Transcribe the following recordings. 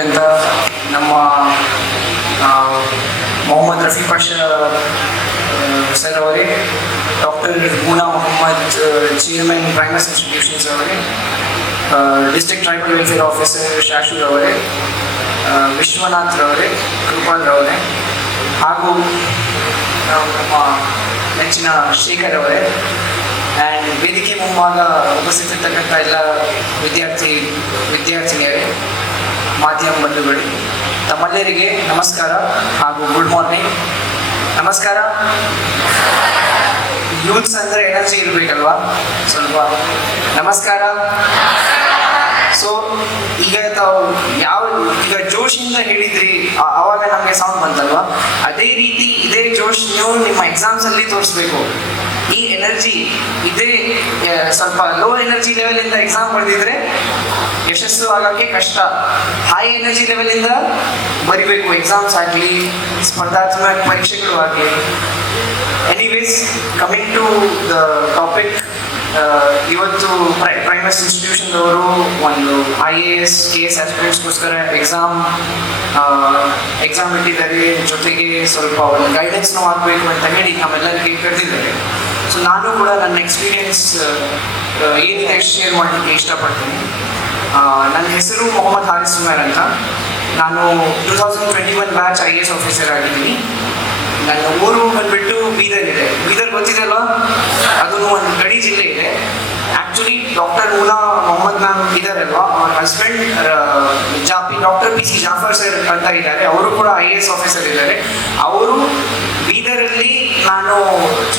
ಆಗಿರ್ತಕ್ಕಂಥ ನಮ್ಮ ಮೊಹಮ್ಮದ್ ರಫಿ ಪಾಷಾ ಸರ್ ಅವರೇ, doctor Moona Mohammed chairman Primus institutions ಅವರೇ, district tribal welfare officer Shashur ಅವರೇ, ವಿಶ್ವನಾಥ್ ರವರೇ, ಕೃಪಾಲ್ ರವರೇ, ಹಾಗೂ ನಮ್ಮ ನೆಚ್ಚಿನ ಶೇಖರ್ ಅವರೇ, ಆ್ಯಂಡ್ ವೇದಿಕೆ ಮುಂಭಾಗ ಉಪಸ್ಥಿತರಿರ್ತಕ್ಕಂಥ ಎಲ್ಲ ವಿದ್ಯಾರ್ಥಿನಿಯರೇ, ಮಾಧ್ಯಮ ಬಂಧುಗಳು, ತಮ್ಮೆಲ್ಲರಿಗೆ ನಮಸ್ಕಾರ ಹಾಗೂ ಗುಡ್ ಮಾರ್ನಿಂಗ್. ನಮಸ್ಕಾರ. ಯೂತ್ಸ್ ಅಂದರೆ ಎನರ್ಜಿ ಇರಬೇಕಲ್ವಾ ಸ್ವಲ್ಪ. ನಮಸ್ಕಾರ. ಸೊ ಈಗ ತಾವು ಈಗ ಜೋಶಿಂದ ಹೇಳಿದ್ರಿ, ಅವಾಗ ನಮಗೆ ಸೌಂಡ್ ಬಂತಲ್ವಾ, ಅದೇ ರೀತಿ ಇದೇ ಜೋಶ್ ನೀವು ನಿಮ್ಮ ಎಕ್ಸಾಮ್ಸಲ್ಲಿ ತೋರಿಸ್ಬೇಕು. ಈ ಎನರ್ಜಿ ಇದೇ ಸ್ವಲ್ಪ ಲೋ ಎನರ್ಜಿ ಲೆವೆಲಿಂದ ಎಕ್ಸಾಮ್ ಬರೆದಿದ್ರೆ ಯಶಸ್ಸು ಆಗೋಕ್ಕೆ ಕಷ್ಟ. ಹೈ ಎನರ್ಜಿ ಲೆವೆಲಿಂದ ಬರಿಬೇಕು ಎಕ್ಸಾಮ್ಸ್ ಆಗಲಿ, ಸ್ಪರ್ಧಾತ್ಮಕ ಪರೀಕ್ಷೆಗಳು ಆಗಲಿ. Anyways, coming to the topic, ಇವತ್ತು ಪ್ರೈಮಸ್ ಇನ್ಸ್ಟಿಟ್ಯೂಷನ್ದವರು ಒಂದು IAS KS ಆಸ್ಪಿರೆಂಟ್ಸ್ಗೋಸ್ಕರ ಎಕ್ಸಾಮ್ ಇಟ್ಟಿದ್ದಾರೆ. ಜೊತೆಗೆ ಸ್ವಲ್ಪ ಒಂದು ಗೈಡೆನ್ಸ್ನೂ ಆಗಬೇಕು ಅಂತ ಹೇಳಿ ನಮ್ಮೆಲ್ಲರಿಗೆ ಕರೆದಿದ್ದಾರೆ. ಸೊ ನಾನು ಕೂಡ ನನ್ನ ಎಕ್ಸ್ಪೀರಿಯನ್ಸ್ ಏನಿದೆ ಶೇರ್ ಮಾಡಲಿಕ್ಕೆ ಇಷ್ಟಪಡ್ತೀನಿ. ನನ್ನ ಹೆಸರು ಮೊಹಮ್ಮದ್ ಹಾರಿಸ್ ಸುಮೇರ್ ಅಂತ. ನಾನು 2021 ಬ್ಯಾಚ್ IAS ಆಫೀಸರ್ ಆಗಿದ್ದೀನಿ. ನನ್ನ ಊರು ಬಂದ್ಬಿಟ್ಟು ಬೀದರ್ ಇದೆ. ಬೀದರ್ ಗೊತ್ತಿದೆ ಅಲ್ವಾ, ಅದನ್ನು ಒಂದು ಗಡಿ ಜಿಲ್ಲೆ ಇದೆ. Actually doctor Moona Mohammed ma'am ಇದ್ದಾರಲ್ವಾ, ಅವ್ರ husband doctor PC Jafar sir ಅಂತ ಇದ್ದಾರೆ, ಅವರು ಕೂಡ IAS ಆಫೀಸರ್ ಇದ್ದಾರೆ. ಅವರು ಬೀದರಲ್ಲಿ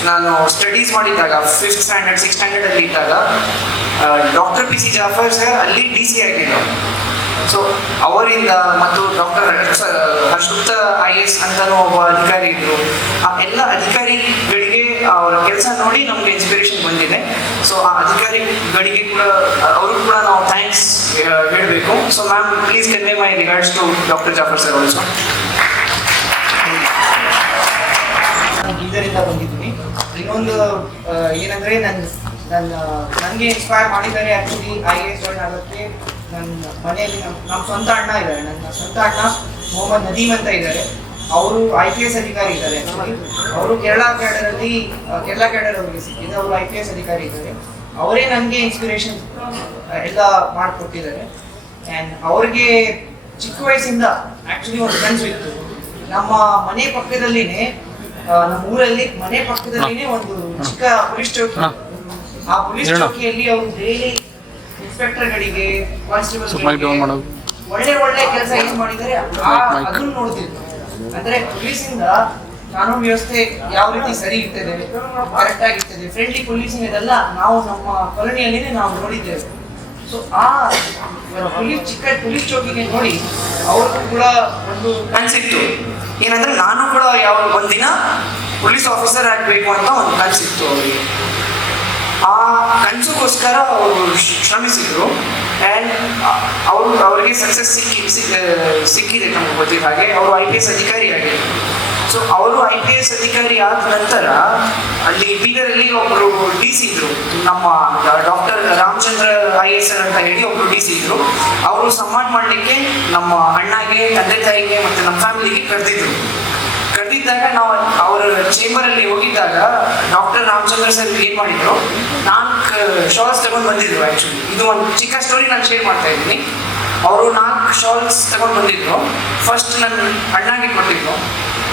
ನಾನು ಸ್ಟಡೀಸ್ ಮಾಡಿದ್ದಾಗ 5th ಸ್ಟ್ಯಾಂಡರ್ಡ್ 6th ಸ್ಟ್ಯಾಂಡರ್ಡಲ್ಲಿ ಇದ್ದಾಗ ಡಾಕ್ಟರ್ PC ಜಾಫರ್ ಸರ್ ಅಲ್ಲಿ DC ಆಗಿದ್ದರು. ಸೊ ಅವರಿಂದ ಮತ್ತು ಡಾಕ್ಟರ್ ಹರ್ಷುತ್ತ IAS ಅಂತಲೂ ಒಬ್ಬ ಅಧಿಕಾರಿ ಇದ್ದರು. ಆ ಎಲ್ಲ ಅಧಿಕಾರಿಗಳಿಗೆ ಅವರ ಕೆಲಸ ನೋಡಿ ನಮಗೆ ಇನ್ಸ್ಪಿರೇಷನ್ ಬಂದಿದೆ. ಸೊ ಆ ಅಧಿಕಾರಿಗಳಿಗೆ ಕೂಡ ಅವರು ಕೂಡ ನಾವು ಥ್ಯಾಂಕ್ಸ್ ಹೇಳಬೇಕು. So ma'am, please convey my regards to doctor Jafar sir also. ಇದರಿಂದ ಬಂದಿದ್ದೀನಿ. ಇನ್ನೊಂದು ಏನಂದರೆ ನನಗೆ ಇನ್ಸ್ಪೈರ್ ಮಾಡಿದ್ದಾರೆ ಆ್ಯಕ್ಚುಲಿ IAS ಜಾಯ್ನ್ ಆಗೋಕ್ಕೆ. ನನ್ನ ಮನೆಯಲ್ಲಿ ನಮ್ಮ ಸ್ವಂತ ಅಣ್ಣ ಇದ್ದಾರೆ. ನನ್ನ ಸ್ವಂತ ಅಣ್ಣ ಮೊಹಮ್ಮದ್ ನದೀಮ್ ಅಂತ ಇದ್ದಾರೆ. ಅವರು IPS ಅಧಿಕಾರಿ ಇದ್ದಾರೆ. ಅವರು ಕೇರಳ ಕ್ಯಾಡರ್ ಅವರಿಗೆ ಸಿಕ್ಕಿದೆ. ಅವರು IPS ಅಧಿಕಾರಿ ಇದ್ದಾರೆ. ಅವರೇ ನನಗೆ ಇನ್ಸ್ಪಿರೇಷನ್ ಎಲ್ಲ ಮಾಡಿಕೊಟ್ಟಿದ್ದಾರೆ. ಆ್ಯಂಡ್ ಅವ್ರಿಗೆ ಚಿಕ್ಕ ವಯಸ್ಸಿಂದ ಆ್ಯಕ್ಚುಲಿ ಒಂದು ಕನಸು ಇತ್ತು. ನಮ್ಮ ಮನೆ ಪಕ್ಕದಲ್ಲಿನೇ, ನಮ್ಮ ಊರಲ್ಲಿ ಮನೆ ಪಕ್ಕದಲ್ಲಿನೇ ಒಂದು ಚಿಕ್ಕ ಪೊಲೀಸ್ ಚೌಕಿ. ಆ ಪೊಲೀಸ್ ಚೌಕಿಯಲ್ಲಿ ಅವರು ಡೈಲಿ ಇನ್ಸ್ಪೆಕ್ಟರ್ಗಳಿಗೆ, ಕಾನ್ಸ್ಟೇಬಲ್ಗಳಿಗೆ ಒಳ್ಳೆ ಕೆಲಸ ಏನು ಮಾಡಿದ್ದಾರೆ ಅದನ್ನು ನೋಡ್ತಿದ್ರು. ಅಂದರೆ ಪೊಲೀಸಿಂದ ಕಾನೂನು ವ್ಯವಸ್ಥೆ ಯಾವ ರೀತಿ ಸರಿ ಇರ್ತದೆ, ಕರೆಕ್ಟ್ ಆಗಿರ್ತದೆ, ಫ್ರೆಂಡ್ಲಿ ಪೊಲೀಸಿಂಗ್ ಇದೆಲ್ಲ ನಾವು ನಮ್ಮ ಕಾಲೋನಿಯಲ್ಲಿನೇ ನಾವು ನೋಡಿದ್ದೇವೆ. ಸೊ ಆ ಚಿಕ್ಕ ಪೊಲೀಸ್ ಚೌಕಿಗೆ ನೋಡಿ ಅವ್ರಿಗೂ ಕೂಡ ಒಂದು ಕನಸಿತ್ತು. ಏನಂದ್ರೆ ನಾನು ಕೂಡ ಒಂದಿನ ಪೊಲೀಸ್ ಆಫೀಸರ್ ಆಗಬೇಕು ಅಂತ ಒಂದು ಕನಸಿತ್ತು ಅವರಿಗೆ. ಆ ಕನಸುಗೋಸ್ಕರ ಅವರು ಶ್ರಮಿಸಿದರು. ಆ್ಯಂಡ್ ಅವರಿಗೆ ಸಕ್ಸಸ್ ಸಿಕ್ಕಿದೆ. ನಮ್ಗೆ ಗೊತ್ತಿದ್ದ ಹಾಗೆ ಅವರು IPS ಅಧಿಕಾರಿ ಆಗಿದ್ರು. ಸೊ ಅವರು IPS ಅಧಿಕಾರಿ ಆದ ನಂತರ ಅಲ್ಲಿ ಬೀದರಲ್ಲಿ ಒಬ್ಬರು DC ಇದ್ರು, ನಮ್ಮ ಡಾಕ್ಟರ್ ರಾಮಚಂದ್ರ IAS ಅಂತ ಹೇಳಿ ಒಬ್ಬರು DC ಇದ್ರು. ಅವರು ಸನ್ಮಾನ ಮಾಡಲಿಕ್ಕೆ ನಮ್ಮ ಅಣ್ಣಗೆ, ತಂದೆ ತಾಯಿಗೆ ಮತ್ತು ನಮ್ಮ ಫ್ಯಾಮಿಲಿಗೆ ಕರೆದಿದ್ದಾಗ ನಾವು ಅವರ ಚೇಂಬರಲ್ಲಿ ಹೋಗಿದ್ದಾಗ ಡಾಕ್ಟರ್ ರಾಮಚಂದ್ರ ಸರ್ ಏನು ಮಾಡಿದ್ರು, 4 ಶಾಲ್ಸ್ ತಗೊಂಡು ಬಂದಿದ್ರು. ಆ್ಯಕ್ಚುಲಿ ಇದು ಒಂದು ಚಿಕ್ಕ ಸ್ಟೋರಿ ನಾನು ಶೇರ್ ಮಾಡ್ತಾ ಇದ್ದೀನಿ. ಅವರು 4 ಶಾಲ್ಸ್ ತಗೊಂಡು ಬಂದಿದ್ರು. ಫಸ್ಟ್ ನನ್ನ ಅಣ್ಣಗೆ ಕೊಟ್ಟಿದ್ರು,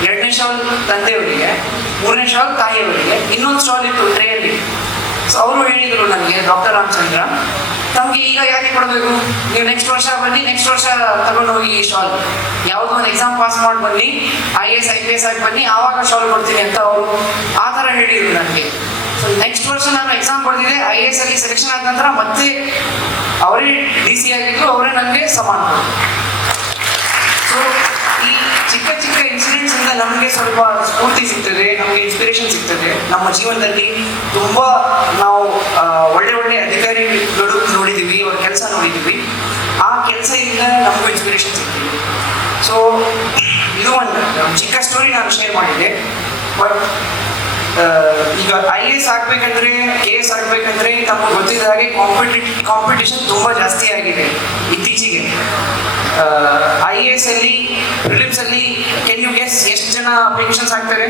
2ನೇ ಶಾಲ್ ತಂದೆಯವರಿಗೆ, 3ನೇ ಶಾಲ್ ತಾಯಿಯವರಿಗೆ, ಇನ್ನೊಂದು ಶಾಲ್ ಇತ್ತು ಟ್ರೇಯಲ್ಲಿ. ಸೊ ಅವರು ಹೇಳಿದರು ನನಗೆ, ಡಾಕ್ಟರ್ ರಾಮಚಂದ್ರ, ತಮಗೆ ಈಗ ಯಾಕೆ ಕೊಡಬೇಕು, ನೀವು ನೆಕ್ಸ್ಟ್ ವರ್ಷ ಬನ್ನಿ, ನೆಕ್ಸ್ಟ್ ವರ್ಷ ತಗೊಂಡು ಹೋಗಿ ಈ ಶಾಲ್, ಯಾವುದೋ ಒಂದು ಎಕ್ಸಾಮ್ ಪಾಸ್ ಮಾಡಿ ಬನ್ನಿ, IAS IPS ಆಗಿ ಬನ್ನಿ, ಆವಾಗ ಶಾಲ್ ಕೊಡ್ತೀನಿ ಅಂತ ಅವರು ಆ ಥರ ಹೇಳಿದರು ನನಗೆ. ಸೊ ನೆಕ್ಸ್ಟ್ ವರ್ಷ ನಾನು ಎಕ್ಸಾಮ್ ಬರೆದಿದ್ದೆ, IAS ಅಲ್ಲಿ ಸೆಲೆಕ್ಷನ್ ಆದ ನಂತರ ಮತ್ತೆ ಅವರೇ DC ಆಗಿದ್ರು, ಅವರೇ ನನಗೆ ಸಮಾನ. ಸೊ ಈ ಚಿಕ್ಕ ಚಿಕ್ಕ ಇನ್ಸಿಡೆಂಟ್ಸಿಂದ ನಮಗೆ ಸ್ವಲ್ಪ ಸ್ಫೂರ್ತಿ ಸಿಗ್ತದೆ, ನಮಗೆ ಇನ್ಸ್ಪಿರೇಷನ್ ಸಿಗ್ತದೆ. ನಮ್ಮ ಜೀವನದಲ್ಲಿ ತುಂಬ ನಾವು ಒಳ್ಳೆ ಅಧಿಕಾರಿಗಳು ನೋಡಿದ್ದೀವಿ, ಅವ್ರ ಕೆಲಸ ನೋಡಿದ್ದೀವಿ. ಆ ಕೆಲಸದಿಂದ ನಮಗೂ ಇನ್ಸ್ಪಿರೇಷನ್ ಸಿಗ್ತೀವಿ. ಸೊ ಇದು ಒಂದು ಚಿಕ್ಕ ಸ್ಟೋರಿ ನಾನು ಶೇರ್ ಮಾಡಿದ್ದೆ. ಬಟ್ ಈಗ IAS ಆಗಬೇಕಂದ್ರೆ, KS ಆಗಬೇಕಂದ್ರೆ ನಮಗೆ ಗೊತ್ತಿದ್ದ ಹಾಗೆ ಕಾಂಪಿಟೇಷನ್ ತುಂಬ ಜಾಸ್ತಿ ಆಗಿದೆ ಇತ್ತೀಚೆಗೆ. IAS ಅಲ್ಲಿ ಪ್ರಿಲಿಮ್ಸ್ ಅಲ್ಲಿ ಕ್ಯಾನ್ ಯು ಗೆಸ್ ಎಷ್ಟು ಜನ ಅಪ್ಲಿಕೇಶನ್ಸ್ ಹಾಕ್ತಾರೆ?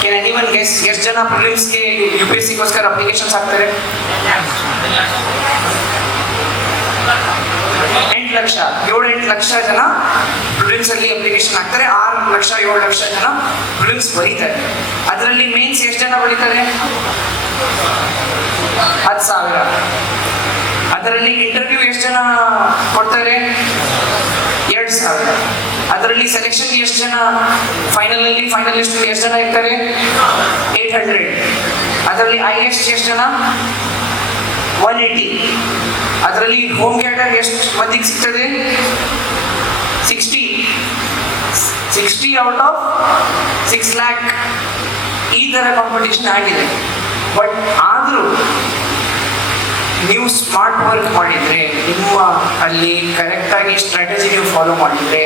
ಕ್ಯಾನ್ ಎನಿವನ್ ಗೆಸ್ ಎಷ್ಟು ಜನ ಪ್ರಿಲಿಮ್ಸ್ಗೆ UPSC-ಗೋಸ್ಕರ ಅಪ್ಲಿಕೇಶನ್ಸ್ ಹಾಕ್ತಾರೆ? 8 ಲಕ್ಷ 7-8 ಲಕ್ಷ ಜನ ಪ್ರಿಲಿಮ್ಸ್ ಅಲ್ಲಿ ಅಪ್ಲಿಕೇಶನ್ ಹಾಕ್ತಾರೆ. 6 ಲಕ್ಷ 7 ಲಕ್ಷ ಜನ ಪ್ರಿಲಿಮ್ಸ್ ಬರೀತಾರೆ. ಅದರಲ್ಲಿ ಮೇನ್ಸ್ ಎಷ್ಟು ಜನ ಬರೀತಾರೆ? 10,000. ಅದರಲ್ಲಿ ಇಂಟರ್ವ್ಯೂ ಎಷ್ಟು ಜನ ಕೊಡ್ತಾರೆ? 2,000. ಅದರಲ್ಲಿ ಸೆಲೆಕ್ಷನ್ ಎಷ್ಟು ಜನ ಫೈನಲಿಸ್ಟ್ ಎಷ್ಟು ಜನ ಇರ್ತಾರೆ? 800. ಅದರಲ್ಲಿ IAS ಎಷ್ಟು ಜನ? 180. ಅದರಲ್ಲಿ ಹೋಮ್ ಕ್ಯಾಟರ್ ಎಷ್ಟು ಮಂದಿಗೆ ಸಿಗ್ತದೆ? 60 ಔಟ್ ಆಫ್ 6 lakh. ಈ ಥರ ಕಾಂಪಿಟೇಷನ್ ಆಗಿದೆ. ಬಟ್ ಆದರೂ ನೀವು ಸ್ಮಾರ್ಟ್ ವರ್ಕ್ ಮಾಡಿದರೆ, ನಿಮ್ಮ ಅಲ್ಲಿ ಕರೆಕ್ಟಾಗಿ ಸ್ಟ್ರಾಟಜಿ ನೀವು ಫಾಲೋ ಮಾಡಿದರೆ,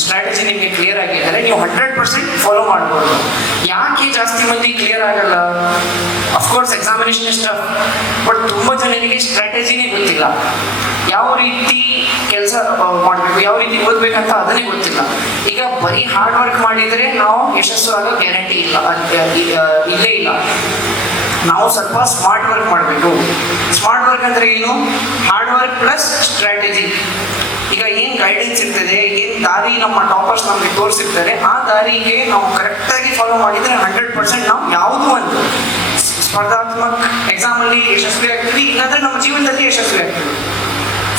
ಸ್ಟ್ರಾಟಜಿ ನಿಮಗೆ ಕ್ಲಿಯರ್ ಆಗಿದ್ದರೆ ನೀವು 100% ಫಾಲೋ ಮಾಡ್ಬೋದು. ಯಾಕೆ ಜಾಸ್ತಿ ಮಂದಿ ಕ್ಲಿಯರ್ ಆಗಲ್ಲ? ಅಫ್ಕೋರ್ಸ್ ಎಕ್ಸಾಮಿನೇಷನ್ ಇಷ್ಟ, ಬಟ್ ತುಂಬ ಜನರಿಗೆ ಸ್ಟ್ರಾಟಜಿನೇ ಗೊತ್ತಿಲ್ಲ. ಯಾವ ರೀತಿ ಕೆಲಸ ಮಾಡಬೇಕು, ಯಾವ ರೀತಿ ಓದಬೇಕಂತ ಅದನ್ನೇ ಗೊತ್ತಿಲ್ಲ. ಈಗ ಬರೀ ಹಾರ್ಡ್ ವರ್ಕ್ ಮಾಡಿದರೆ ನಾವು ಯಶಸ್ಸು ಆಗೋ ಗ್ಯಾರಂಟಿ ಇಲ್ಲೇ ಇಲ್ಲ. ನಾವು ಸ್ವಲ್ಪ ಸ್ಮಾರ್ಟ್ ವರ್ಕ್ ಮಾಡಬೇಕು. ಸ್ಮಾರ್ಟ್ ವರ್ಕ್ ಅಂದರೆ ಏನು? Hard work plus strategy. ಈಗ ಏನು ಗೈಡೆನ್ಸ್ ಇರ್ತದೆ, ಏನು ದಾರಿ ನಮ್ಮ ಟಾಪರ್ಸ್ ನಮಗೆ ತೋರಿಸಿರ್ತಾರೆ, ಆ ದಾರಿಗೆ ನಾವು ಕರೆಕ್ಟಾಗಿ ಫಾಲೋ ಮಾಡಿದರೆ 100% ನಾವು ಯಾವುದೋ ಒಂದು ಸ್ಪರ್ಧಾತ್ಮಕ ಎಕ್ಸಾಮಲ್ಲಿ ಯಶಸ್ವಿ ಆಗ್ತೀವಿ, ಇಲ್ಲಾಂದರೆ ನಮ್ಮ ಜೀವನದಲ್ಲಿ ಯಶಸ್ವಿ ಆಗ್ತೀವಿ.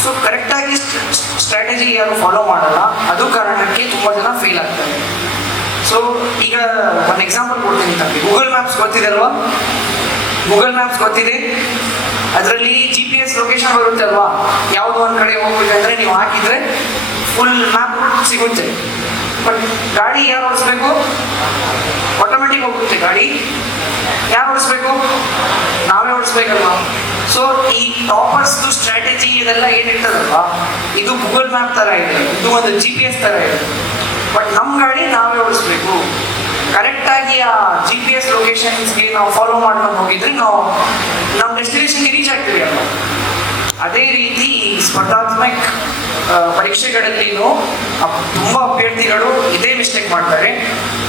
ಸೊ ಕರೆಕ್ಟಾಗಿ ಸ್ಟ್ರಾಟಜಿ ಯಾರು ಫಾಲೋ ಮಾಡಲ್ಲ, ಅದು ಕಾರಣಕ್ಕೆ ತುಂಬ ಜನ ಫೇಲ್ ಆಗ್ತಾರೆ. ಸೊ ಈಗ ಒಂದು ಎಕ್ಸಾಂಪಲ್ ಕೊಡ್ತೀನಿ ತಮಗೆ. ಗೂಗಲ್ ಮ್ಯಾಪ್ಸ್ ಗೊತ್ತಿದೆ ಅಲ್ವಾ? ಗೂಗಲ್ ಮ್ಯಾಪ್ಸ್ ಗೊತ್ತಿದೆ. ಅದರಲ್ಲಿ GPS ಲೊಕೇಶನ್ ಬರುತ್ತೆ ಅಲ್ವಾ? ಯಾವುದೋ ಒಂದು ಕಡೆ ಹೋಗ್ಬೇಕಂದ್ರೆ ನೀವು ಹಾಕಿದರೆ ಫುಲ್ ಮ್ಯಾಪ್ ಸಿಗುತ್ತೆ. ಬಟ್ ಗಾಡಿ ಯಾರು ಓಡಿಸ್ಬೇಕು? ಆಟೋಮೆಟಿಕ್ ಹೋಗುತ್ತೆ ಗಾಡಿ. ಯಾರು ಓಡಿಸ್ಬೇಕು? ನಾವೇ ಓಡಿಸ್ಬೇಕಲ್ವಾ? ಸೊ ಈ ಟಾಪರ್ಸ್ದು ಸ್ಟ್ರಾಟಜಿ ಇದೆಲ್ಲ ಏನಿರ್ತದಲ್ವಾ, ಇದು ಗೂಗಲ್ ಮ್ಯಾಪ್ ಥರ ಇದೆ, ಇದು ಒಂದು GPS ಥರ ಇದೆ. ಬಟ್ ನಮ್ಮ ಗಾಡಿ ನಾವೇ ಓಡಿಸ್ಬೇಕು. ಕರೆಕ್ಟಾಗಿ ಆ GPS ಲೊಕೇಶನ್ಸ್ಗೆ ನಾವು ಫಾಲೋ ಮಾಡ್ಕೊಂಡು ಹೋಗಿದ್ರೆ ನಾವು ನಮ್ಮ ಡೆಸ್ಟಿನೇಷನ್ಗೆ ರೀಚ್ ಆಗ್ತೀವಿ ಅಲ್ಲ. ಅದೇ ರೀತಿ ಸ್ಪರ್ಧಾತ್ಮಕ ಪರೀಕ್ಷೆಗಳಲ್ಲಿನೂ ತುಂಬ ಅಭ್ಯರ್ಥಿಗಳು ಇದೇ ಮಿಸ್ಟೇಕ್ ಮಾಡ್ತಾರೆ.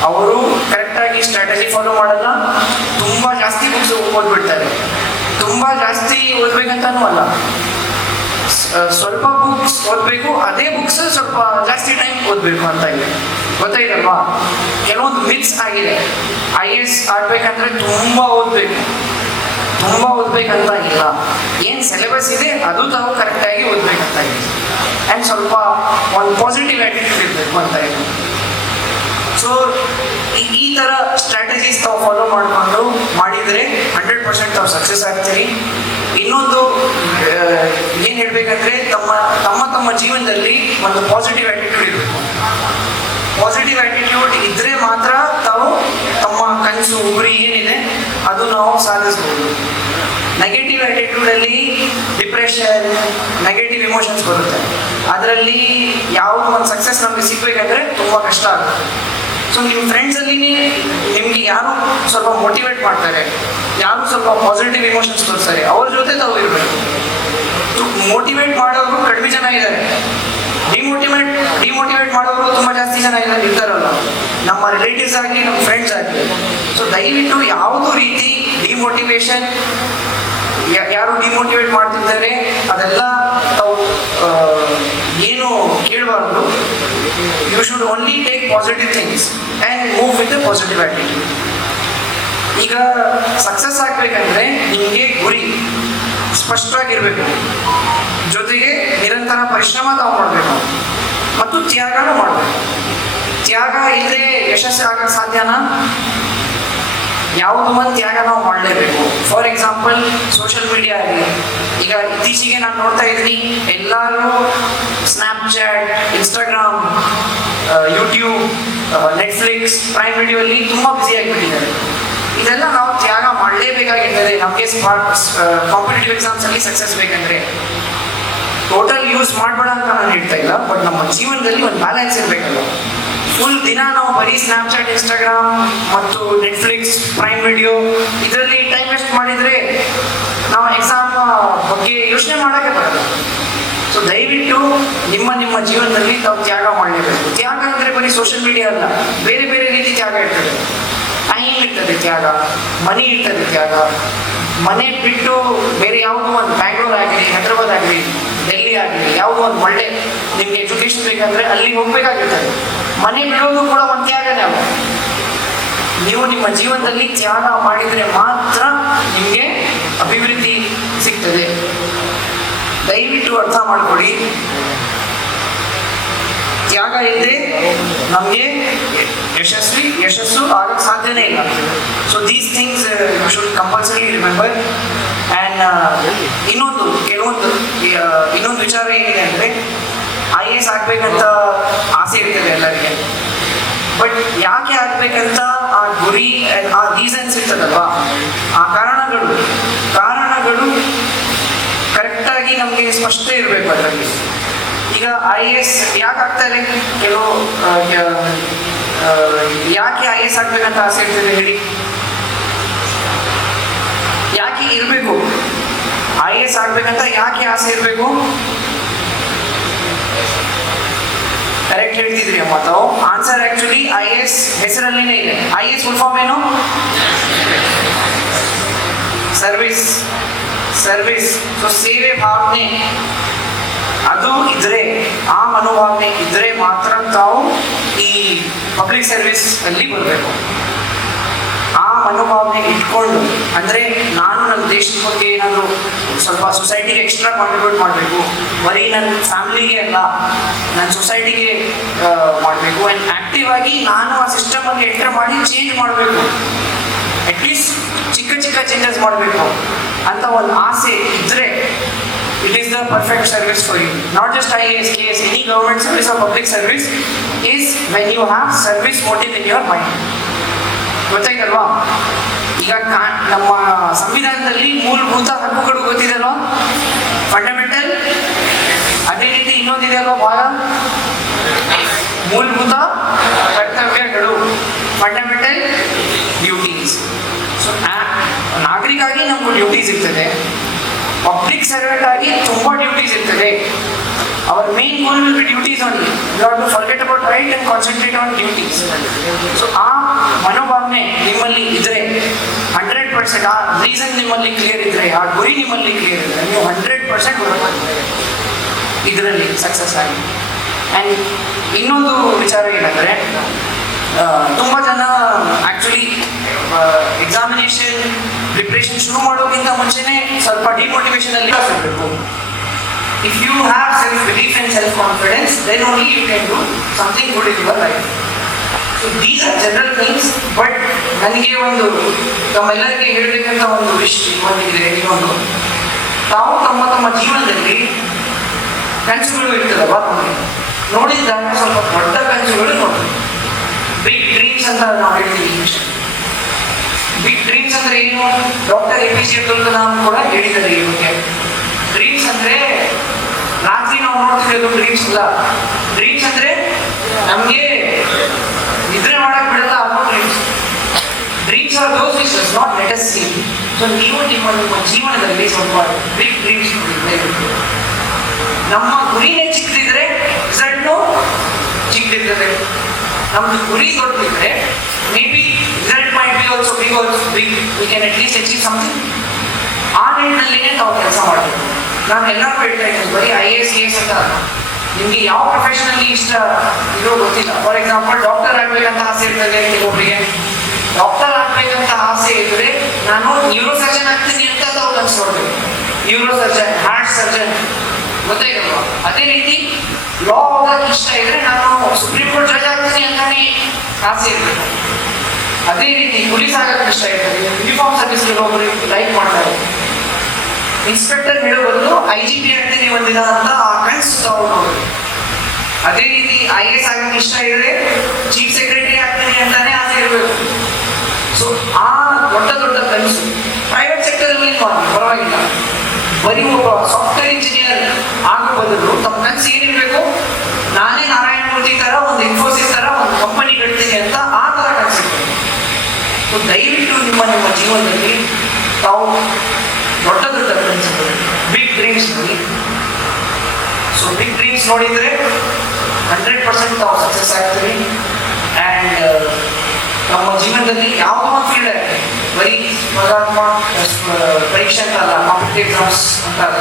ಅವರು ಕರೆಕ್ಟಾಗಿ ಸ್ಟ್ರಾಟಜಿ ಫಾಲೋ ಮಾಡಲ್ಲ, ತುಂಬ ಜಾಸ್ತಿ ಬುಕ್ಸ್ ಓದ್ಬಿಡ್ತಾರೆ. ತುಂಬ ಜಾಸ್ತಿ ಓದ್ಬೇಕಂತನೂ ಅಲ್ಲ, ಸ್ವಲ್ಪ ಬುಕ್ಸ್ ಓದಬೇಕು, ಅದೇ ಬುಕ್ಸ್ ಸ್ವಲ್ಪ ಜಾಸ್ತಿ ಟೈಮ್ ಓದಬೇಕು ಅಂತ ಇದೆ. ಗೊತ್ತಾಯ್ತಲ್ವಾ? ಕೆಲವೊಂದು ಮಿಕ್ಸ್ ಆಗಿದೆ. IAS ಆಗಬೇಕಂದ್ರೆ ತುಂಬ ಓದ್ಬೇಕಂತ ಇಲ್ಲ. ಏನು ಸಿಲೆಬಸ್ ಇದೆ ಅದು ತಾವು ಕರೆಕ್ಟಾಗಿ ಓದ್ಬೇಕಂತ ಇದೆ. ಆ್ಯಂಡ್ ಸ್ವಲ್ಪ ಒಂದು ಪಾಸಿಟಿವ್ ಆ್ಯಟಿಟ್ಯೂಡ್ ಇರಬೇಕು ಅಂತ ಇದೆ. ಸೊ ಈ ಥರ ಸ್ಟ್ರಾಟಜೀಸ್ ತಾವು ಫಾಲೋ ಮಾಡಿಕೊಂಡು ಮಾಡಿದರೆ 100% ತಾವು ಸಕ್ಸಸ್ ಆಗ್ತೀರಿ. ಇನ್ನೊಂದು ಏನು ಹೇಳಬೇಕಂದ್ರೆ ತಮ್ಮ ಜೀವನದಲ್ಲಿ ಒಂದು ಪಾಸಿಟಿವ್ ಆ್ಯಟಿಟ್ಯೂಡ್ ಇರಬೇಕು. ಪಾಸಿಟಿವ್ ಆ್ಯಟಿಟ್ಯೂಡ್ ಇದ್ದರೆ ಮಾತ್ರ ತಾವು ತಮ್ಮ ಕನಸು ಗುರಿ ಏನಿದೆ ಅದು ನಾವು ಸಾಧಿಸ್ಬೋದು. ನೆಗೆಟಿವ್ ಆ್ಯಟಿಟ್ಯೂಡಲ್ಲಿ ಡಿಪ್ರೆಷನ್, ನೆಗೆಟಿವ್ ಇಮೋಷನ್ಸ್ ಬರುತ್ತೆ. ಅದರಲ್ಲಿ ಯಾವುದೋ ಒಂದು ಸಕ್ಸಸ್ ನಮಗೆ ಸಿಗಬೇಕಂದ್ರೆ ತುಂಬ ಕಷ್ಟ ಆಗುತ್ತೆ. ಸೊ ನಿಮ್ಮ ಫ್ರೆಂಡ್ಸಲ್ಲಿ ನಿಮಗೆ ಯಾರು ಸ್ವಲ್ಪ ಮೋಟಿವೇಟ್ ಮಾಡ್ತಾರೆ, ಯಾರು ಸ್ವಲ್ಪ ಪಾಸಿಟಿವ್ ಇಮೋಷನ್ಸ್ ತೋರಿಸ್ತಾರೆ, ಅವ್ರ ಜೊತೆ ತಾವು ಇರಬೇಕು. ಮೋಟಿವೇಟ್ ಮಾಡೋರು ಕಡಿಮೆ ಜನ ಇದ್ದಾರೆ, ಡಿಮೋಟಿವೇಟ್ ಮಾಡೋರು ತುಂಬ ಜಾಸ್ತಿ ಜನ ಇರ್ತಾರಲ್ಲ, ನಮ್ಮ ರಿಲೇಟಿವ್ಸ್ ಆಗಲಿ ನಮ್ಮ ಫ್ರೆಂಡ್ಸ್ ಆಗಲಿ. ಸೊ ದಯವಿಟ್ಟು ಯಾವುದೋ ರೀತಿ ಡಿಮೋಟಿವೇಶನ್, ಯಾರು ಡಿಮೋಟಿವೇಟ್ ಮಾಡ್ತಿದ್ದಾರೆ ಅದೆಲ್ಲ ತಾವು ಏನು ಕೇಳಬಾರ್ದು. You should only take positive things and move with the positive attitude. ಈಗ ಸಕ್ಸಸ್ ಆಗಬೇಕಂದ್ರೆ ನಿಮಗೆ ಗುರಿ ಸ್ಪಷ್ಟವಾಗಿರಬೇಕು, ಜೊತೆಗೆ ನಿರಂತರ ಪರಿಶ್ರಮ ತಾವು ಮಾಡಬೇಕು ಮತ್ತು ತ್ಯಾಗನೂ ಮಾಡಬೇಕು. ತ್ಯಾಗ ಇಲ್ಲದೆ ಯಶಸ್ಸು ಆಗಕ್ಕೆ ಸಾಧ್ಯನಾ? ಯಾವುದೋ ಒಂದು ತ್ಯಾಗ ನಾವು ಮಾಡಲೇಬೇಕು. ಫಾರ್ ಎಕ್ಸಾಂಪಲ್ ಸೋಷಿಯಲ್ ಮೀಡಿಯಾ ಆಗಲಿ, ಈಗ ಇತ್ತೀಚೆಗೆ ನಾನು ನೋಡ್ತಾ ಇದ್ದೀನಿ ಎಲ್ಲರೂ Snapchat, Instagram, YouTube, Netflix, prime ವಿಡಿಯೋಲ್ಲಿ ತುಂಬ ಬ್ಯುಸಿ ಆಗಿಬಿಟ್ಟಿದ್ದಾರೆ. ಇದೆಲ್ಲ ನಾವು ತ್ಯಾಗ ಮಾಡಲೇಬೇಕಾಗಿರ್ತದೆ ನಮಗೆ ಕಾಂಪಿಟೇಟಿವ್ ಎಕ್ಸಾಮ್ಸಲ್ಲಿ ಸಕ್ಸಸ್ ಬೇಕಂದರೆ. ಟೋಟಲ್ ಯೂಸ್ ಮಾಡಬೇಡ ಅಂತ ನಾನು ಹೇಳ್ತಾ ಇಲ್ಲ, ಬಟ್ ನಮ್ಮ ಜೀವನದಲ್ಲಿ ಒಂದು ಬ್ಯಾಲೆನ್ಸ್ ಇರಬೇಕಲ್ಲ. ಫುಲ್ ದಿನ ನಾವು ಬರೀ ಸ್ನ್ಯಾಪ್ಚಾಟ್, ಇನ್ಸ್ಟಾಗ್ರಾಮ್ ಮತ್ತು ನೆಟ್ಫ್ಲಿಕ್ಸ್, ಪ್ರೈಮ್ ವಿಡಿಯೋ ಇದರಲ್ಲಿ ಟೈಮ್ ವೇಸ್ಟ್ ಮಾಡಿದರೆ ನಾವು ಎಕ್ಸಾಮ್ ಬಗ್ಗೆ ಯೋಚನೆ ಮಾಡೋಕ್ಕೆ ಬರಲ್ಲ. ಸೊ ದಯವಿಟ್ಟು ನಿಮ್ಮ ಜೀವನದಲ್ಲಿ ತಾವು ತ್ಯಾಗ ಮಾಡಲೇಬೇಕು. ತ್ಯಾಗ ಅಂದರೆ ಬರೀ ಸೋಷಿಯಲ್ ಮೀಡಿಯಾ ಅಲ್ಲ, ಬೇರೆ ಬೇರೆ ರೀತಿ ತ್ಯಾಗ ಇರ್ತದೆ. ಟೈಮ್ ಇರ್ತದೆ ತ್ಯಾಗ, ಮನಿ ಇರ್ತದೆ ತ್ಯಾಗ. ಮನೆ ಬಿಟ್ಟು ಬೇರೆ ಯಾವುದೋ ಒಂದು ಬ್ಯಾಂಗ್ಳೂರ್ ಆಗಲಿ, ಹೈದ್ರಾಬಾದ್ ಆಗಲಿ, ಡೆಲ್ಲಿ ಆಗಲಿ, ಯಾವುದೋ ಒಂದು ಒಳ್ಳೆ ನಿಮ್ಗೆ ಎಜುಕೇಶನ್ ಬೇಕಂದ್ರೆ ಅಲ್ಲಿಗೆ ಹೋಗ್ಬೇಕಾಗಿರ್ತದೆ. ಮನೆ ಬಿಡೋದು ಕೂಡ ಒಂದು ತ್ಯಾಗನೇ ಅಲ್ಲ. ನೀವು ನಿಮ್ಮ ಜೀವನದಲ್ಲಿ ತ್ಯಾಗ ಮಾಡಿದರೆ ಮಾತ್ರ ನಿಮಗೆ ಅಭಿವೃದ್ಧಿ ಸಿಗ್ತದೆ. ದಯವಿಟ್ಟು ಅರ್ಥ ಮಾಡಿಕೊಡಿ, ತ್ಯಾಗ ಇಲ್ಲದೆ ನಮಗೆ ಯಶಸ್ಸು ಆಗಕ್ಕೆ ಸಾಧ್ಯನೇ ಇಲ್ಲ. So these things you should compulsory remember. And ಇನ್ನೊಂದು ವಿಚಾರ ಏನಿದೆ ಅಂದರೆ, IAS ಆಗಬೇಕಂತ ಆಸೆ ಇರ್ತದೆ ಎಲ್ಲರಿಗೆ. ಬಟ್ ಯಾಕೆ ಆಗ್ಬೇಕಂತ ಆ ಗುರಿ, ಆ ರೀಸನ್ಸ್ ಇರ್ತದಲ್ವಾ, ಆ ಕಾರಣಗಳು ಕರೆಕ್ಟಾಗಿ ನಮಗೆ ಸ್ಪಷ್ಟ ಇರಬೇಕು ಅದರಲ್ಲಿ. ಈಗ IAS ಯಾಕೆ ಆಗ್ತಾರೆ, ಕೆಲವು ಯಾಕೆ IAS ಆಗ್ಬೇಕಂತ ಆಸೆ ಇರ್ತದೆ ಹೇಳಿ? ಯಾಕೆ ಇರಬೇಕು IAS ಆಗ್ಬೇಕಂತ ಯಾಕೆ ಆಸೆ ಇರಬೇಕು? ಕರೆಕ್ಟ್ ಹೇಳ್ತಿದ್ರಿ ಅಮ್ಮ ತಾವು. ಆನ್ಸರ್ ಆಕ್ಚುಲಿ IAS ಹೆಸರಲ್ಲಿನೇ ಇದೆ. IAS ಫುಲ್ ಫಾರ್ಮ್ ಏನು? ಸರ್ವಿಸ್. ಸೊ ಸೇವೆ ಭಾವನೆ ಅದು ಇದ್ರೆ, ಆ ಮನೋಭಾವನೆ ಇದ್ರೆ ಮಾತ್ರ ತಾವು ಈ ಪಬ್ಲಿಕ್ ಸರ್ವಿಸ್ ಅಲ್ಲಿ ಬರಬೇಕು. ಆ ಮನೋಭಾವನೆ ಇಟ್ಕೊಂಡು, ಅಂದರೆ ನಾನು ನನ್ನ ದೇಶದ ಬಗ್ಗೆ ಏನಾದರೂ ಸ್ವಲ್ಪ ಸೊಸೈಟಿಗೆ ಎಕ್ಸ್ಟ್ರಾ ಕಾಂಟ್ರಿಬ್ಯೂಟ್ ಮಾಡಬೇಕು, ಬರೀ ನನ್ನ ಫ್ಯಾಮಿಲಿಗೆ ಅಲ್ಲ, ನನ್ನ ಸೊಸೈಟಿಗೆ ಮಾಡಬೇಕು. ಆ್ಯಂಡ್ ಆ್ಯಕ್ಟಿವ್ ಆಗಿ ನಾನು ಆ ಸಿಸ್ಟಮಲ್ಲಿ ಎಂಟರ್ ಮಾಡಿ ಚೇಂಜ್ ಮಾಡಬೇಕು, ಅಟ್ಲೀಸ್ಟ್ ಚಿಕ್ಕ ಚೇಂಜಸ್ ಮಾಡಬೇಕು ಅಂತ ಒಂದು ಆಸೆ ಇದ್ದರೆ, it is the perfect service for you. Not just IAS, KS, any government service or public service is when you have service motive in your mind. ಗೊತ್ತಾಯ್ತಲ್ವಾ? ಈಗ ನಮ್ಮ ಸಂವಿಧಾನದಲ್ಲಿ ಮೂಲಭೂತ ಹಕ್ಕುಗಳು ಗೊತ್ತಿದೆ ಅಲ್ವಾ, ಫಂಡಮೆಂಟಲ್. ಅದೇ ರೀತಿ ಇನ್ನೊಂದಿದೆ ಅಲ್ವಾ ಭಾಗ, ಮೂಲಭೂತ ಕರ್ತವ್ಯಗಳು, ಫಂಡಮೆಂಟಲ್ ಡ್ಯೂಟೀಸ್. ಸೊ ನಾಗರಿಕಾಗಿ ನಮಗೂ ಡ್ಯೂಟೀಸ್ ಇರ್ತದೆ, ಪಬ್ಲಿಕ್ ಸರ್ವೆಂಟ್ ಆಗಿ ತುಂಬ ಡ್ಯೂಟೀಸ್ ಇರ್ತದೆ. Our main goal will be duties only. You have to forget about right and concentrate on duties. So ಆ ಮನೋಭಾವನೆ ನಿಮ್ಮಲ್ಲಿ ಇದ್ರೆ 100%, ಆ ರೀಸನ್ ನಿಮ್ಮಲ್ಲಿ ಕ್ಲಿಯರ್ ಇದ್ರೆ, ಆ ಗುರಿ ನಿಮ್ಮಲ್ಲಿ ಕ್ಲಿಯರ್ ಇದ್ರೆ, ನೀವು 100% ಬರಬಹುದು ಇದರಲ್ಲಿ ಸಕ್ಸಸ್ ಆಗಿ. ಆ್ಯಂಡ್ ಇನ್ನೊಂದು ವಿಚಾರ ಏನಂದರೆ, ತುಂಬ ಜನ ಆ್ಯಕ್ಚುಲಿ ಎಕ್ಸಾಮಿನೇಷನ್ ಪ್ರಿಪ್ರೇಷನ್ ಶುರು ಮಾಡೋಕ್ಕಿಂತ ಮುಂಚೆನೇ ಸ್ವಲ್ಪ ಡಿಮೋಟಿವೇಶನ್ ಅಲ್ಲಿ ಇರಬೇಕು. If you have self belief and self confidence, then only you can do something good in your life. So these are general things. But ನನಗೆ ಒಂದು ತಮ್ಮೆಲ್ಲರಿಗೆ ಹೇಳಬೇಕಂತ ಒಂದು ಒಂದಿದೆ. ಇನ್ನೊಂದು, ತಾವು ತಮ್ಮ ಜೀವನದಲ್ಲಿ ಕನಸುಗಳು ಇರ್ತದಲ್ವಾ, ನೋಡಿದಾಗ ಸ್ವಲ್ಪ ದೊಡ್ಡ ಕನಸುಗಳು ನೋಡಿ. ಬಿಗ್ ಡ್ರೀಮ್ಸ್ ಅಂತ ನಾವು ಹೇಳ್ತೀವಿ. ಬಿಗ್ ಡ್ರೀಮ್ಸ್ ಅಂದ್ರೆ ಏನು? ಡಾಕ್ಟರ್ APJ ಅಬ್ದುಲ್ ಕಲಾಂ ಕೂಡ ಹೇಳಿದ್ದಾರೆ ಈ ಬಗ್ಗೆ. ಡ್ರೀಮ್ಸ್ ಅಂದ್ರೆ ರಾತ್ರಿ ನಾವು ನೋಡ್ತಿರೋದು ಡ್ರೀಮ್ಸ್ ಇಲ್ಲ. ಡ್ರೀಮ್ಸ್ ಅಂದ್ರೆ ನಮಗೆ ನಿದ್ರೆ ಮಾಡಕ್ ಬಿಡಲ್ಲ ಅನ್ನೋ dreams. Dreams are those which does not let us see. So ನೀವು ನಿಮ್ಮ ಜೀವನದಲ್ಲಿ ಸ್ವಲ್ಪ ಬಿಗ್ ಡ್ರೀಮ್ಸ್ ನೋಡಿ. ನಮ್ಮ ಗುರಿನೇ ಚಿಕ್ಕದಿದ್ರೆ ರಿಸಲ್ಟ್ನು ಚಿಕ್ಕದಿರ್ತದೆ. ನಮ್ದು ಗುರಿ ದೊಡ್ಡದಿದ್ರೆ may be result might be also big. We can at least achieve something. ಆ ನಿಟ್ಟಿನಲ್ಲಿನೇ ನಾವು ಕೆಲಸ ಮಾಡಬೇಕು. ನಾನು ಎಲ್ಲರೂ ಹೇಳ್ತಾ ಇದ್ದೀನಿ, ಬರೀ IAS KS ಅಂತ ನಿಮಗೆ ಯಾವ ಪ್ರೊಫೆಷನಲ್ಲಿ ಇಷ್ಟ ಇರೋ ಗೊತ್ತಿಲ್ಲ. ಫಾರ್ ಎಕ್ಸಾಂಪಲ್, ಡಾಕ್ಟರ್ ಆಗಬೇಕಂತ ಆಸೆ ಇರ್ತದೆ ಕೆಲವೊಬ್ಬರಿಗೆ. ಡಾಕ್ಟರ್ ಆಗಬೇಕಂತ ಆಸೆ ಇದ್ದರೆ ನಾನು ನ್ಯೂರೋ ಸರ್ಜನ್ ಆಗ್ತೀನಿ ಅಂತ ತಾವು ಅನ್ಸ್ಕೊಡ್ಬೇಕು. ನ್ಯೂರೋ ಸರ್ಜನ್, ಹಾರ್ಟ್ ಸರ್ಜನ್, ಗೊತ್ತಾಯ್ತಲ್ವಾ? ಅದೇ ರೀತಿ ಲಾ ಓದಕ್ಕೆ ಇಷ್ಟ ಇದ್ರೆ ನಾನು ಸುಪ್ರೀಂ ಕೋರ್ಟ್ ಜಡ್ಜ್ ಆಗ್ತೀನಿ ಅಂತಾನೆ ಆಸೆ ಇರ್ತದೆ. ಅದೇ ರೀತಿ ಪೊಲೀಸ್ ಆಗಕ್ಕೆ ಇಷ್ಟ ಇರ್ತದೆ, ಯೂನಿಫಾರ್ಮ್ ಸರ್ವಿಸ್ ಒಬ್ಬರು ಲೈಕ್ ಮಾಡ್ತಾರೆ. ಇನ್ಸ್ಪೆಕ್ಟರ್ ಹೇಳೋ ಬದಲು IGP ಆಗ್ತೀನಿ ಒಂದಿನ ಅಂತ ಆ ಕನ್ಸು ತಗೊಂಡು. ಅದೇ ರೀತಿ IAS ಆಗಕ್ಕೆ ಇಷ್ಟ ಇದ್ರೆ ಚೀಫ್ ಸೆಕ್ರೆಟರಿ ಆಗ್ತೀನಿ ಅಂತಾನೆ ಆಸೆ ಇರಬೇಕು. ಸೊ ಆ ದೊಡ್ಡ ಕನಸು ಪ್ರೈವೇಟ್ ಸೆಕ್ಟರಲ್ಲಿ ಮಾಡಿ ಪರವಾಗಿಲ್ಲ. ಬರೀ ಒಬ್ಬ ಸಾಫ್ಟ್ವೇರ್ ಇಂಜಿನಿಯರ್ ಆಗೋ ಬದಲು ತಮ್ಮ ಕನಸು ಏನಿರಬೇಕು, ನಾನೇ ನಾರಾಯಣ ಮೂರ್ತಿ ತರ ಒಂದು ಇನ್ಫೋಸಿಸ್ ತರ ಒಂದು ಕಂಪನಿ ಕಟ್ತೀನಿ ಅಂತ ಆ ತರ ಕನಸಿರ್ಬೇಕು. ಸೊ ದಯವಿಟ್ಟು ನಿಮ್ಮ ಜೀವನದಲ್ಲಿ ತಾವು ದೊಡ್ಡ ಕನಸುಗಳು, ಬಿಗ್ ಡ್ರೀಮ್ಸ್ ನಲ್ಲಿ ಡ್ರೀಮ್ಸ್ ನೋಡಿದರೆ 100% ನಾವು ಸಕ್ಸಸ್ ಆಗ್ತೀವಿ. ಆ್ಯಂಡ್ ನಮ್ಮ ಜೀವನದಲ್ಲಿ ಯಾವುದೋ ಒಂದು ಫೀಲ್ಡ್ ಆಗಿದೆ, ಬರೀ ಪರೀಕ್ಷೆ ಅಂತ ಅಲ್ಲ, ಕಾಂಪಿಟೇಟಿವ್ ಎಕ್ಸಾಮ್ಸ್ ಅಂತ ಅಲ್ಲ.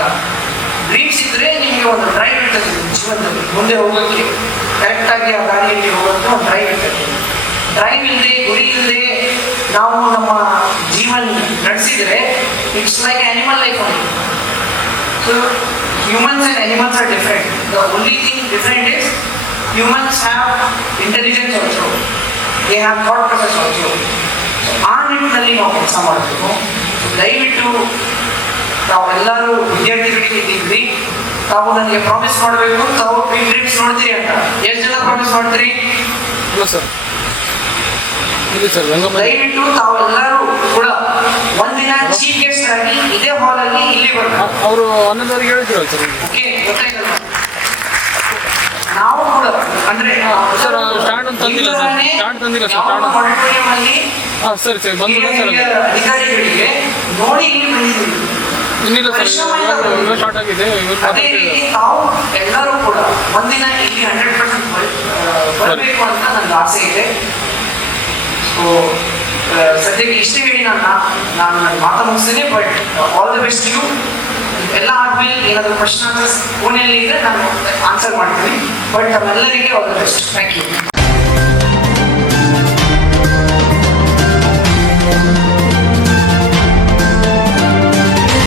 ಡ್ರೀಮ್ಸ್ ಇದ್ದರೆ ನಿಮಗೆ ಒಂದು ಡ್ರೈವ್ ಇರ್ತದೆ ಜೀವನದಲ್ಲಿ ಮುಂದೆ ಹೋಗೋಕ್ಕೆ, ಕರೆಕ್ಟಾಗಿ ಆ ದಾರಿಯಲ್ಲಿ ಹೋಗೋಕ್ಕೆ ಒಂದು ಡ್ರೈವ್ ಇರ್ತದೆ. ಡ್ರೈವ್ ಇಲ್ಲದೆ, ಗುರಿ ಇಲ್ಲದೆ ನಾವು ನಮ್ಮ ಜೀವನ ನಡೆಸಿದರೆ it's like animal life only. So humans and animals are different. The only thing different is humans have intelligence also, they have thought process also. So ಆ ನಿಟ್ಟಿನಲ್ಲಿ ನಾವು ಕೆಲಸ ಮಾಡಬೇಕು. ದಯವಿಟ್ಟು ತಾವೆಲ್ಲರೂ ವಿದ್ಯಾರ್ಥಿಗಳಿಗೆ ಇದ್ದೀವಿ, ತಾವು ನನಗೆ ಪ್ರಾಮಿಸ್ ಮಾಡಬೇಕು ತಾವು ಬಿಗ್ ಡ್ರೀಮ್ಸ್ ನೋಡ್ತೀರಿ ಅಂತ. ಎಷ್ಟು ಜನ ಪ್ರಾಮಿಸ್ ಮಾಡ್ತೀರಿ? ಇಲ್ಲ ಸರ್, ಇಲ್ಲ ಸರ್. ದಯವಿಟ್ಟು ತಾವೆಲ್ಲರೂ ಕೂಡ ಒಂದಿನ ಚೀಫ್ ಗೆಸ್ಟ್ ಆಗಿ ಇದೇ ಹಾಲಲ್ಲಿ ಇಲ್ಲಿ ಬರ್ಬೇಕು. ಅವರು 11ವರೆಗೆ ಹೇಳಿದ್ರು ಸರ್. ಓಕೆ, ಗೊತ್ತಾಯ್ತಲ್ಲ? ನಾವು ಕೂಡ ಅಂದ್ರೆ ಸರ್ ಸ್ಟಾರ್ಟ್ ಅಂತ ತಂದಿಲ್ಲ ಸರ್, ಸ್ಟಾರ್ಟ್ ತಂದಿಲ್ಲ ಸರ್. ಸ್ಟಾರ್ಟ್ ಆಡಿಟೋರಿಯಂ ಅಲ್ಲಿ ಹಾಂ ಸರಿ ಸರಿ ಬಂದು ಸರ್. ಅಧಿಕಾರಿಗಳಿಗೆ ನೋಡಿ ಇಲ್ಲಿ ಬಂದಿದ್ದೀವಿ. ಇನ್ನಿಲ್ಲ ಸರ್, ಇವಾಗ ಸ್ಟಾರ್ಟ್ ಆಗಿದೆ. ಅದೇ ರೀತಿ ತಾವು ಎಲ್ಲರೂ ಕೂಡ ಒಂದಿನ ಇಲ್ಲಿ 100% ಬರಬೇಕು ಅಂತ ನನ್ನ ಆಸೆ ಇದೆ. ಸೊ ಸದ್ಯಕ್ಕೆ ಇಷ್ಟೇ ಹೇಳಿ ನಾನು ನನ್ನ ಮಾತು ಮುಗಿಸ್ತೇನೆ. But all the best you. ಎಲ್ಲ ಆದ್ಮೇಲೆ ಏನಾದರೂ ಪ್ರಶ್ನೆ ಫೋನಲ್ಲಿ ಇದ್ರೆ ನಾನು ಆನ್ಸರ್ ಮಾಡ್ತೀನಿ. ಬಟ್ ನಮ್ಮೆಲ್ಲರಿಗೆ all the best. Thank you.